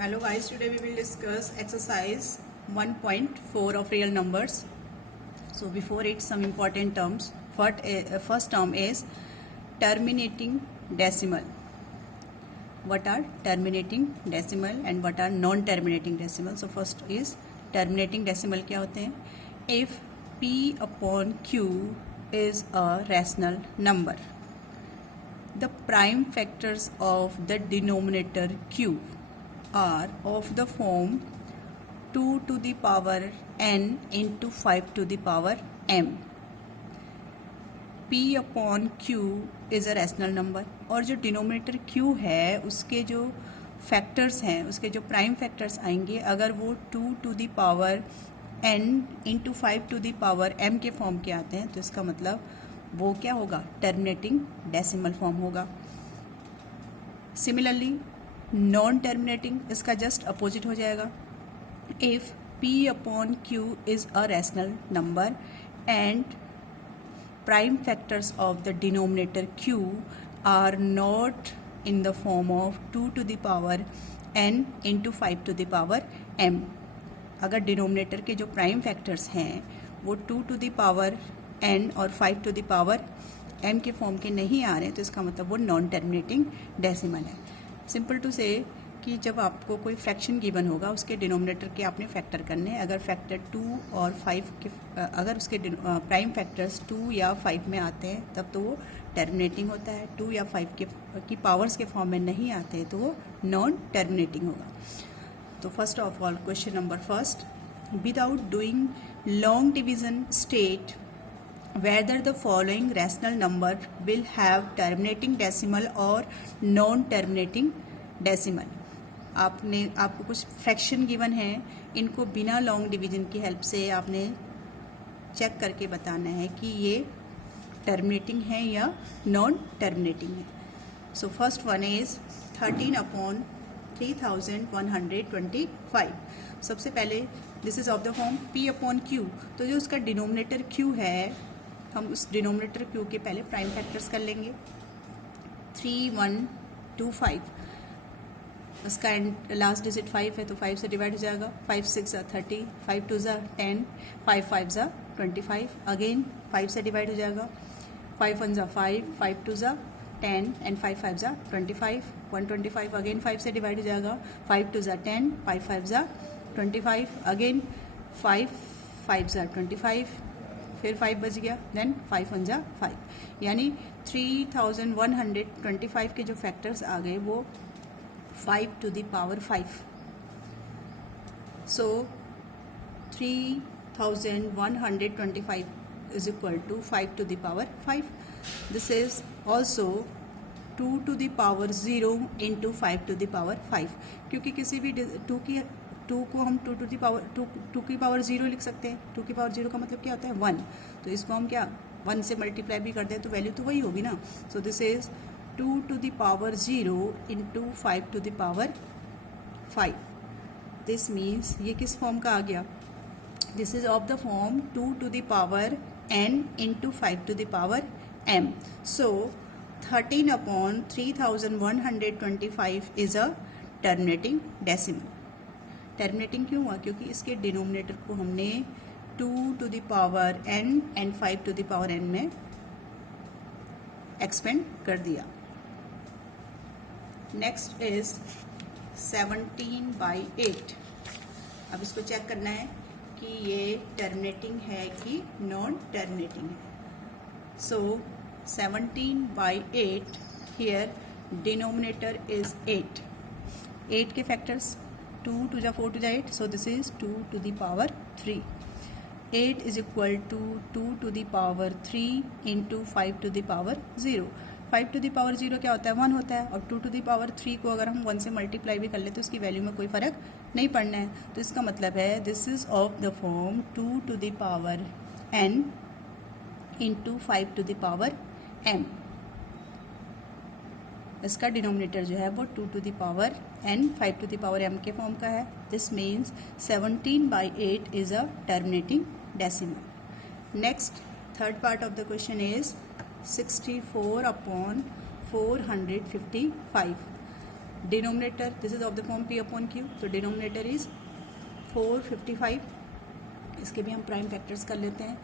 Hello guys, today we will discuss exercise 1.4 of real numbers. So before it, some important terms. First term is terminating decimal. What are terminating decimal and what are non-terminating decimal? So first is terminating decimal. क्या होते हैं? If P upon Q is a rational number, the prime factors of the denominator Q are of the form 2 to the power n into 5 to the power m. P upon Q is a rational number और जो denominator Q है उसके जो factors हैं, उसके जो prime factors आएंगे, अगर वो 2 to the power n into 5 to the power m के फॉर्म के आते हैं तो इसका मतलब वो क्या होगा? टर्मिनेटिंग डेसिमल फॉर्म होगा. सिमिलरली नॉन टर्मिनेटिंग इसका जस्ट अपोजिट हो जाएगा. If P upon Q is a rational number and prime factors of the denominator Q are not in the form of 2 to the power n into 5 to the power m. अगर denominator के जो prime factors हैं वो 2 to the power n और 5 to the power m के form के नहीं आ रहे हैं तो इसका मतलब वो नॉन टर्मिनेटिंग डेसिमल है. सिंपल टू से कि जब आपको कोई फ्रैक्शन गिवन होगा उसके डिनोमिनेटर के आपने फैक्टर करने हैं. अगर फैक्टर 2 और 5 के अगर उसके प्राइम फैक्टर्स 2 या 5 में आते हैं तब तो वो टर्मिनेटिंग होता है. 2 या 5 की पावर्स के फॉर्म में नहीं आते तो वो नॉन टर्मिनेटिंग होगा. तो first of all question number first, without doing long division state whether the following rational number will have terminating decimal or non-terminating decimal. आपको कुछ फ्रैक्शन गिवन है, इनको बिना लॉन्ग डिवीजन की हेल्प से आपने चेक करके बताना है कि ये टर्मिनेटिंग है या नॉन टर्मिनेटिंग है. So first one is 13 upon 3125. सबसे पहले this is of the form P upon Q. तो जो उसका डिनोमिनेटर Q है हम उस डिनोमिनेटर Q के पहले प्राइम फैक्टर्स कर लेंगे. 3 1 2 5, उसका लास्ट डिजिट 5 है तो 5 से डिवाइड हो जाएगा. 5 6 30, 5 2 10, 5 5 25. अगेन 5 से डिवाइड हो जाएगा. 5 1 5, 5 2 10 एंड 5 5 25. 125 अगेन 5 से डिवाइड हो जाएगा. 5 2 10, 5 5 25. अगेन 5 5 25, फिर 5 बच गया. देन 5 1 5, यानी 3125 के जो फैक्टर्स आ गए वो 5 to the power 5. So 3125 is equal to 5 to the power 5. This is also 2 to the power 0 into 5 to the power 5. क्योंकि किसी भी 2 को हम 2 to the power 2 की पावर 0 लिख सकते हैं. 2 की पावर 0 का मतलब क्या होता है? 1. तो इसको हम क्या 1 से मल्टीप्लाई भी कर दें तो वैल्यू तो वही होगी ना. सो this is 2 to the power 0 into 5 to the power 5. This means ये किस फॉर्म का आ गया? This is of the form 2 to the power n into 5 to the power m. So 13 upon 3125 is a terminating decimal. Terminating क्यों हुआ? क्योंकि इसके denominator को हमने 2 to the power n and 5 to the power n में expand कर दिया. Next is 17/8. अब इसको चेक करना है कि ये टर्मिनेटिंग है कि नॉन टर्मिनेटिंग है. सो 17/8 हियर डिनोमिनेटर इज 8. 8 के factors 2 2 4 2 8. So this is 2 to the power 3. 8 is equal to 2 to the power 3 into 5 to the power 0. 5 to the power 0 क्या होता है? 1 होता है. और 2 to the power 3 को अगर हम 1 से मल्टीप्लाई भी कर ले तो इसकी वैल्यू में कोई फ़र्क नहीं पड़ना है. तो इसका मतलब है this is of the form 2 to the power n into 5 to the power m. इसका डिनोमिनेटर जो है वो 2 to the power n 5 to the power m के फॉर्म का है. This means 17/8 is a terminating decimal. Next, third part of the question is 64 upon 455. Denominator this is of the form p upon q, तो denominator is 455. इसके भी हम prime factors कर लेते हैं.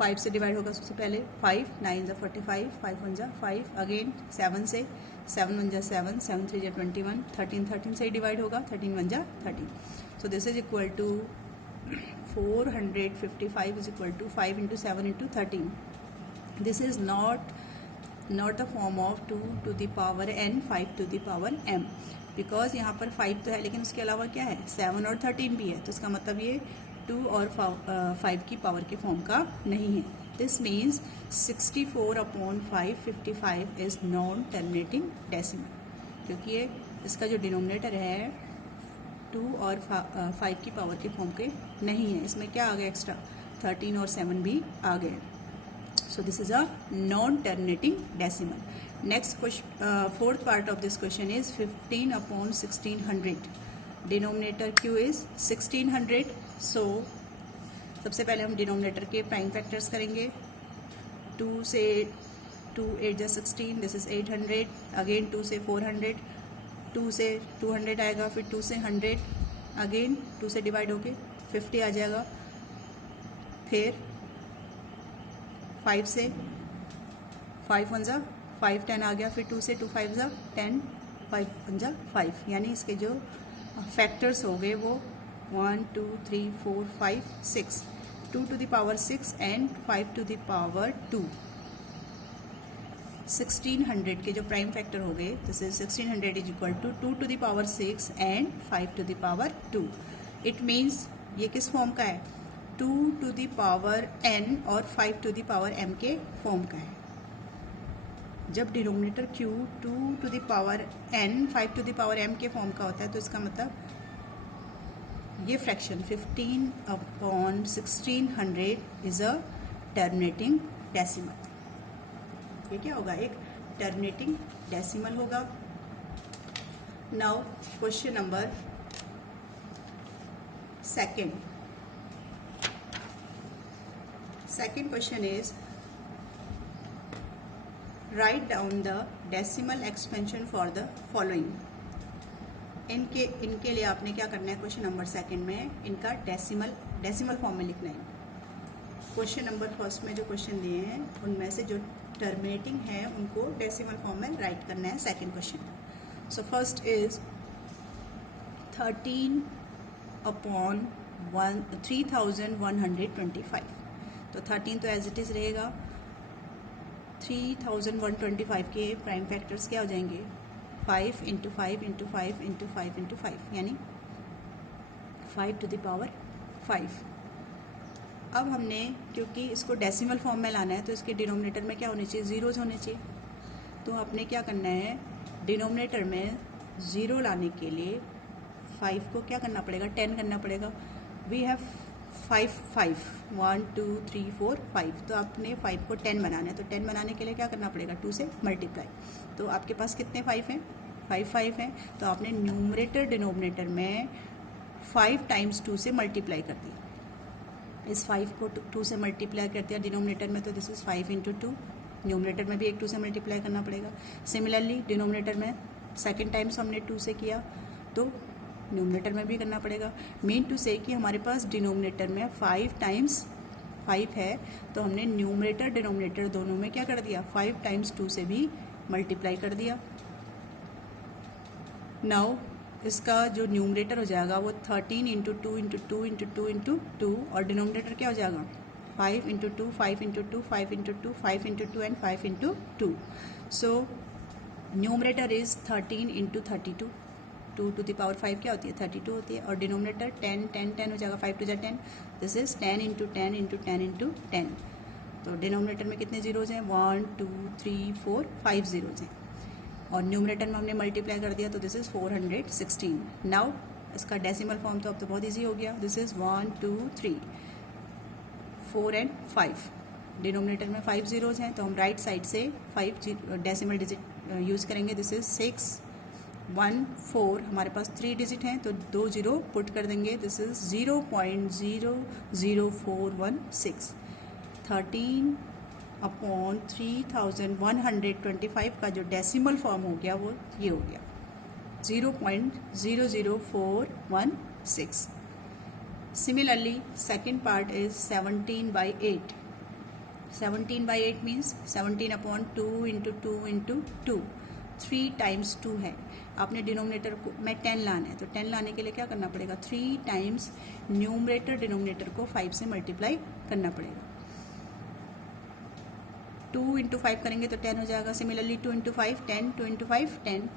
5 से डिवाइड होगा सबसे पहले. 5 9 जा 45, 5 1 जा 5, अगेन 7 से, 7 1 जा 7, 7 3 जा 21, 13 से ही डिवाइड होगा, 13 1 जा 13. So this is equal to 455 is equal to 5 into 7 into 13. This is not the form of 2 to the power n 5 to the power m, because यहाँ पर 5 तो है लेकिन उसके अलावा क्या है, 7 और 13 भी है. तो इसका मतलब ये 2 और 5 की पावर के फॉर्म का नहीं है. This means 64 upon 555 is non terminating decimal, क्योंकि ये इसका जो डिनोमिनेटर है 2 और 5 की पावर के फॉर्म के नहीं है. इसमें क्या आ गया एक्स्ट्रा, 13 और 7 भी आ गए. So this is a non-terminating decimal. Next question, fourth part of this question is 15 upon 1600. Denominator Q is 1600. So सबसे पहले हम डिनोमिनेटर के प्राइम फैक्टर्स करेंगे. 2 से 2 8 जा 16, दिस इज 800. अगेन 2 से 400, 2 से 200 आएगा, फिर 2 से 100, अगेन 2 से डिवाइड होके 50 आ जाएगा. फिर 5 से 5 1 जा 5 10 आ गया, फिर 2 से 2 5 जा 10, 5 1 जा 5. यानी इसके जो फैक्टर्स हो गए वो 1 2 3 4 5 6, 2 to the power 6 and 5 to the power 2. 1600 के जो प्राइम फैक्टर हो गए, this is 1600 is equal to 2 to the power 6 and 5 to the power 2. It means ये किस फॉर्म का है, 2 टू द पावर n और 5 टू द पावर m के फॉर्म का है. जब denominator q 2 to the power n 5 to the power m के फॉर्म का होता है, तो इसका मतलब ये fraction 15 upon 1600 is a terminating decimal. ये क्या होगा, एक टर्मिनेटिंग डेसिमल होगा. Now question number second question is write down the decimal expansion for the following. इनके लिए आपने क्या करना है, क्वेश्चन नंबर सेकंड में इनका डेसिमल फॉर्म में लिखना है. क्वेश्चन नंबर फर्स्ट में जो क्वेश्चन दिए हैं उनमें से जो टर्मिनेटिंग है उनको डेसिमल फॉर्म में राइट करना है सेकंड क्वेश्चन में. So first is 13 upon 3125. तो 13 तो एज इट इज़ रहेगा. 3125 के प्राइम फैक्टर्स क्या हो जाएंगे, 5 इंटू 5 इंटू 5 इंटू 5 इंटू 5, यानी 5 टू द पावर 5. अब हमने क्योंकि इसको डेसिमल फॉर्म में लाना है तो इसके डिनोमिनेटर में क्या होने चाहिए, ज़ीरोज़ होने चाहिए. तो आपने क्या करना है, डिनोमिनेटर में ज़ीरो लाने के लिए 5 को क्या करना पड़ेगा, 10 करना पड़ेगा. We have 5 1 2 3 4 5. तो आपने 5 को 10 बनाना है, तो 10 बनाने के लिए क्या करना पड़ेगा, 2 से मल्टीप्लाई. तो आपके पास कितने 5 हैं, 5 हैं. तो आपने न्यूमरेटर डिनोमिनेटर में 5 टाइम्स 2 से मल्टीप्लाई कर दिया. इस 5 को 2 से मल्टीप्लाई कर दिया डिनोमिनेटर में, तो दिस इज 5 इंटू 2. न्यूमरेटर में भी एक 2 से मल्टीप्लाई करना पड़ेगा. सिमिलरली डिनोमिनेटर में सेकेंड टाइम्स हमने 2 से किया, तो न्यूमरेटर में भी करना पड़ेगा. मीन टू से कि हमारे पास डिनोमिनेटर में 5 टाइम्स 5 है, तो हमने न्यूमरेटर डिनोमिनेटर दोनों में क्या कर दिया, 5 टाइम्स 2 से भी मल्टीप्लाई कर दिया. नाउ इसका जो न्यूमरेटर हो जाएगा वो 13 इंटू 2 इंटू 2 इंटू 2 इंटू 2, और डिनोमिनेटर क्या हो जाएगा, 5 into 2 5 into 2 5 into 2 5 into 2 and 5 into 2. So numerator is 13 into 32. 2 to the power 5 क्या होती है, 32 होती है. और डिनोमिनेटर 10 10 10 हो जाएगा, 5 टू जा 10. This is 10 into 10 into 10 into 10. तो डिनोमिनेटर में कितने जीरोज़ हैं, 1 2 3 4 5 जीरोज़ हैं. और न्यूमरेटर में हमने मल्टीप्लाई कर दिया, तो दिस इज़ 416. नाउ इसका डेसिमल फॉर्म तो अब तो बहुत ईजी हो गया. This is 1 2 3 4 and 5. डिनोमिनेटर में 5 जीरोज़ हैं, तो हम राइट साइड से 5 डेसिमल डिजिट यूज़ करेंगे. This is 6 1 4. हमारे पास 3 डिजिट हैं, तो 2 जीरो पुट कर देंगे. This is 0.00416. 13 अपॉन 3125 का जो डेसिमल फॉर्म हो गया वो ये हो गया 0.00416. Similarly, second part is 17/8. 17/8 means 17 upon 2 into 2 into 2. 3 times 2 है. आपने डिनोमिनेटर को में 10 लाना है, तो 10 लाने के लिए क्या करना पड़ेगा? 3 टाइम्स न्यूमरेटर डिनोमिनेटर को 5 से मल्टीप्लाई करना पड़ेगा. 2 इंटू 5 करेंगे तो 10 हो जाएगा. Similarly 2 into 5 10, 2 into 5 10.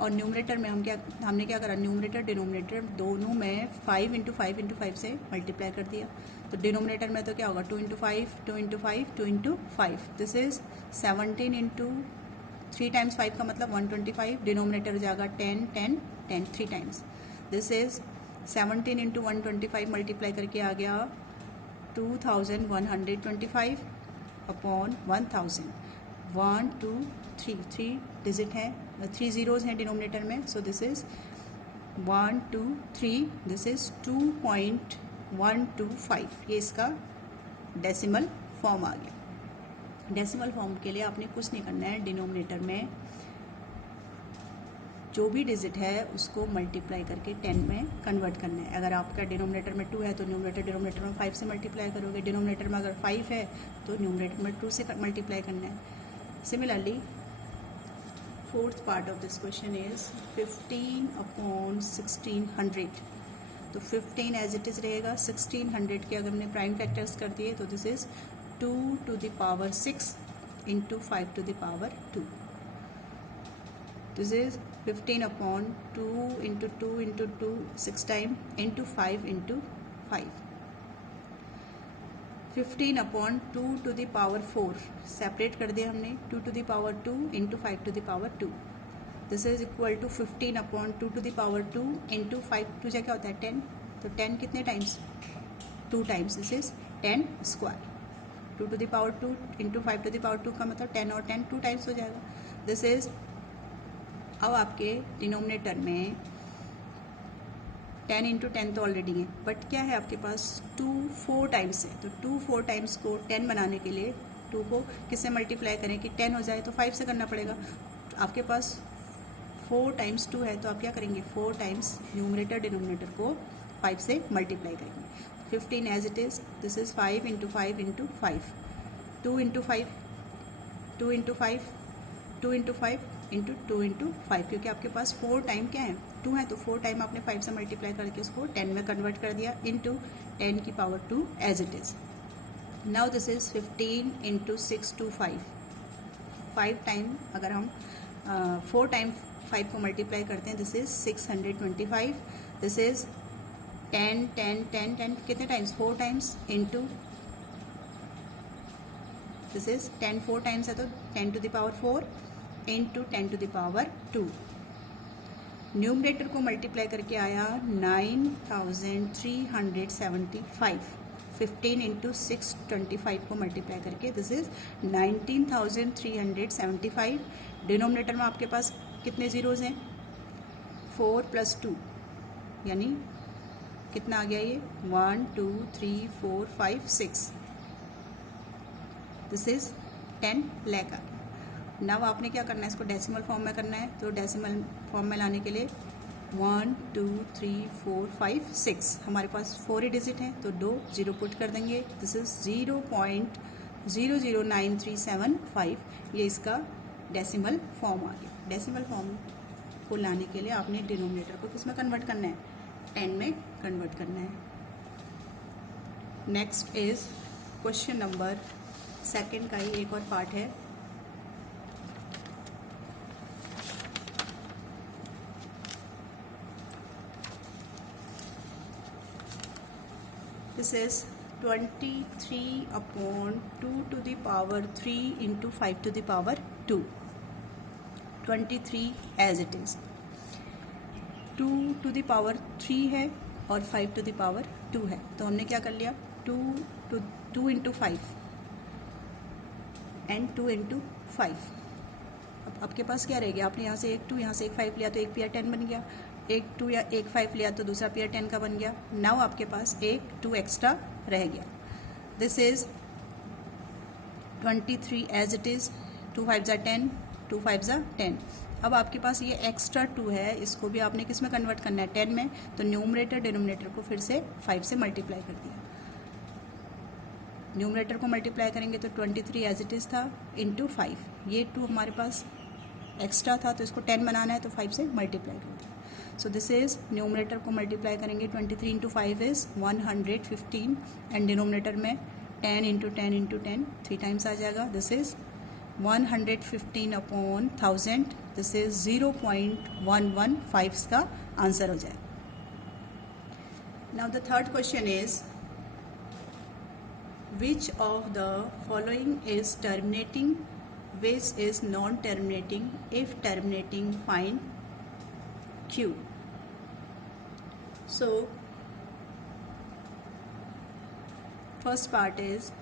और न्यूमरेटर में हमने क्या करा? न्यूमरेटर डिनोमिनेटर दोनों में 5 इंटू 5 इंटू 5 से मल्टीप्लाई कर दिया. तो डिनोमिनेटर में तो क्या होगा? 2 into 5 2 into 5 2 into 5. This is 17 into 3 times 5 का मतलब 125. डिनोमिनेटर हो जाएगा 10 10 10 3 times. This is 17 into 125 multiply करके आ गया 2125 अपॉन 1000. 1 2 3 3 डिजिट है, 3 जीरोज हैं डिनोमिनेटर में. सो दिस इज 1 2 3. This is 2.125. ये इसका डेसिमल फॉर्म आ गया. डेसिमल फॉर्म के लिए आपने कुछ नहीं करना है. डिनोमिनेटर में जो भी डिजिट है उसको मल्टीप्लाई करके 10 में कन्वर्ट करना है. अगर आपका डिनोमिनेटर में 2 है तो न्यूमरेटर डिनोमिनेटर में 5 से मल्टीप्लाई करोगे. डिनोमिनेटर में अगर 5 है तो न्यूमरेटर में 2 से मल्टीप्लाई करना है. Similarly fourth part of this question is 15 upon 1600. तो 15 एज इट इज़ रहेगा. 1600 के अगर हमने प्राइम फैक्टर्स कर दिए तो this is 2 to the power 6 into 5 to the power 2. This is 15 upon 2 into 2 into 2 6 time into 5 into 5. 15 upon 2 to the power 4 separate कर दिया हमने. 2 to the power 2 into 5 to the power 2. This is equal to 15 upon 2 to the power 2 into 5 2 क्या होता है 10. तो 10 कितने times? 2 times. This is 10 square. 2 to the power 2 into 5 to the power 2 का मतलब 10 और 10 2 टाइम्स हो जाएगा. दिस इज अब आपके डिनोमिनेटर में 10 इंटू 10 तो ऑलरेडी है, बट क्या है आपके पास 2 4 टाइम्स है. तो 2 4 टाइम्स को 10 बनाने के लिए 2 को किससे मल्टीप्लाई करें कि 10 हो जाए? तो 5 से करना पड़ेगा. तो आपके पास 4 टाइम्स 2 है तो आप क्या करेंगे? 4 टाइम्स न्यूमरेटर डिनोमिनेटर को 5 से मल्टीप्लाई करेंगे. 15 as it is. This is 5 into 5 into 5. 2 into 5 2 into 5 2 into 5 into 2 into 5. क्योंकि आपके पास 4 टाइम क्या है? 2 है. तो 4 टाइम आपने 5 से मल्टीप्लाई करके उसको 10 में कन्वर्ट कर दिया इंटू 10 की power 2 as it is. Now this is 15 into 6 two 5. 5 time अगर हम 4 टाइम 5 को मल्टीप्लाई करते हैं दिस इज 625. दिस इज 10 10 10 10 कितने times? 4 times into this is 10 4 times है तो 10 to the power 4 into 10 to the power 2. Numerator को मल्टीप्लाई करके आया 9375. 15 इंटू 625 को मल्टीप्लाई करके दिस इज 19375. डिनोमिनेटर में आपके पास कितने जीरोज हैं? 4 प्लस 2 यानी कितना आ गया ये? 1 2 3 4 5 6. दिस इज 10 लाख आ गया. नाउ आपने क्या करना है? इसको डेसिमल फॉर्म में करना है. तो डेसिमल फॉर्म में लाने के लिए 1 2 3 4 5 6 हमारे पास 4 ही डिजिट हैं तो 2 जीरो पुट कर देंगे. This is 0.009375. ये इसका डेसिमल फॉर्म आ गया. डेसिमल फॉर्म को लाने के लिए आपने डिनोमिनेटर को किस में कन्वर्ट करना है? 10 में कन्वर्ट करना है. नेक्स्ट इज क्वेश्चन नंबर 2 का ही एक और पार्ट है. This is 23 upon 2 to the power 3 into 5 to the power 2. 23 as it is. 2 to the power 3 है और 5 टू द पावर 2 है. तो हमने क्या कर लिया? 2 इंटू 5 एंड 2 इंटू 5. अब आपके पास क्या रह गया? आपने यहाँ से एक 2 यहाँ से एक 5 लिया तो एक पेयर 10 बन गया. एक 2 या एक 5 लिया तो दूसरा पेयर 10 का बन गया. नाउ आपके पास एक 2 एक्स्ट्रा रह गया. This is 23 as it is, 2 5 ज़ा 10, 2 5 ज़ा 10। अब आपके पास ये एक्स्ट्रा 2 है, इसको भी आपने किस में कन्वर्ट करना है, 10 में। तो न्यूमरेटर डिनोमिनेटर को फिर से 5 से मल्टीप्लाई कर दिया। न्यूमरेटर को मल्टीप्लाई करेंगे तो 23 एज इट इज़ था इंटू 5, ये 2 हमारे पास एक्स्ट्रा था तो इसको 10 बनाना है तो 5 से मल्टीप्लाई कर दिया। सो दिस इज़, न्यूमरेटर को मल्टीप्लाई करेंगे 23 इंटू 5 इज़ 115 एंड डिनोमिनेटर में 10 इंटू 10 इंटू 10 3 टाइम्स आ जाएगा। This is 115 upon 1000, this is 0.115 इसका आंसर हो जाएगा। Now the third question is which of the following is terminating, which is non-terminating, if terminating find Q. So first part is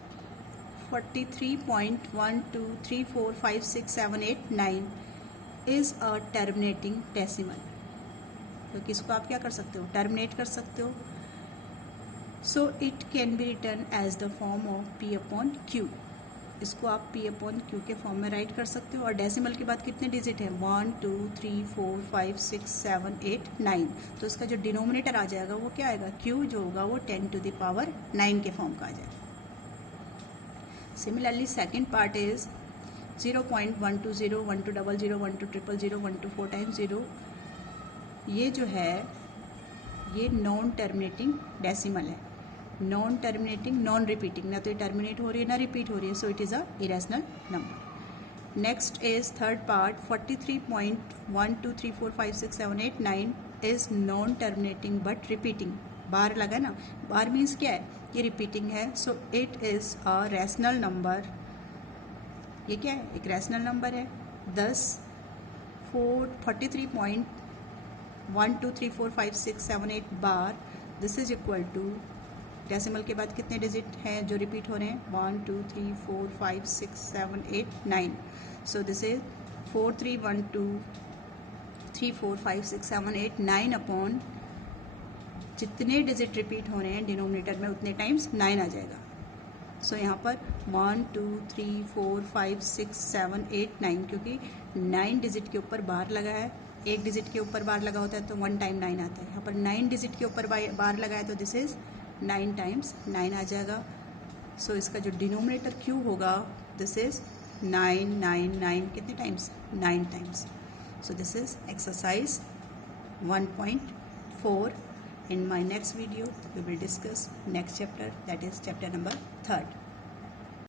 43.123456789 is a terminating decimal. तो किसको आप क्या कर सकते हो, टर्मिनेट कर सकते हो। So it can be return as the form of P upon Q। इसको आप P अपॉन Q के फॉर्म में राइट कर सकते हो। और डेसिमल के बाद कितने डिजिट हैं, 1 2 3 4 5 6 7 8 9। तो इसका जो डिनोमिनेटर आ जाएगा वो क्या आएगा, Q जो होगा वो 10 to the power 9 के फॉर्म का आ जाएगा। Similarly second part is 0.120 1200 1200 124 times 0। ये जो है ये नॉन टर्मिनेटिंग डेसिमल है, नॉन टर्मिनेटिंग नॉन रिपीटिंग, ना तो ये टर्मिनेट हो रही है ना रिपीट हो रही है, so it is a irrational number. Next is third part 43.123456789 is non terminating but repeating. Bar लगा ना, बार मीन्स क्या है, ये रिपीटिंग है, so it is a rational number. ये क्या है, एक रैशनल नंबर है। 43.1234567 bar, this is equal to, decimal के बाद कितने डिजिट हैं जो रिपीट हो रहे हैं, 1 2 3 4 5 6 7 8 9। सो दिस इज 4312345678 9 अपॉन जितने डिजिट रिपीट हो रहे हैं डिनोमिनेटर में उतने टाइम्स 9 आ जाएगा। सो यहाँ पर 1 2 3 4 5 6 7 8 9, क्योंकि 9 डिजिट के ऊपर बार लगा है, एक डिजिट के ऊपर बार लगा होता है तो 1 टाइम 9 आता है। यहाँ पर 9 डिजिट के ऊपर बार लगा है तो दिस इज 9 टाइम्स 9 आ जाएगा। सो इसका जो डिनोमिनेटर Q होगा दिस इज 9 9 9 कितने times, 9 times. So this is exercise 1.4। In my next video we will discuss next chapter, that is chapter number 3rd.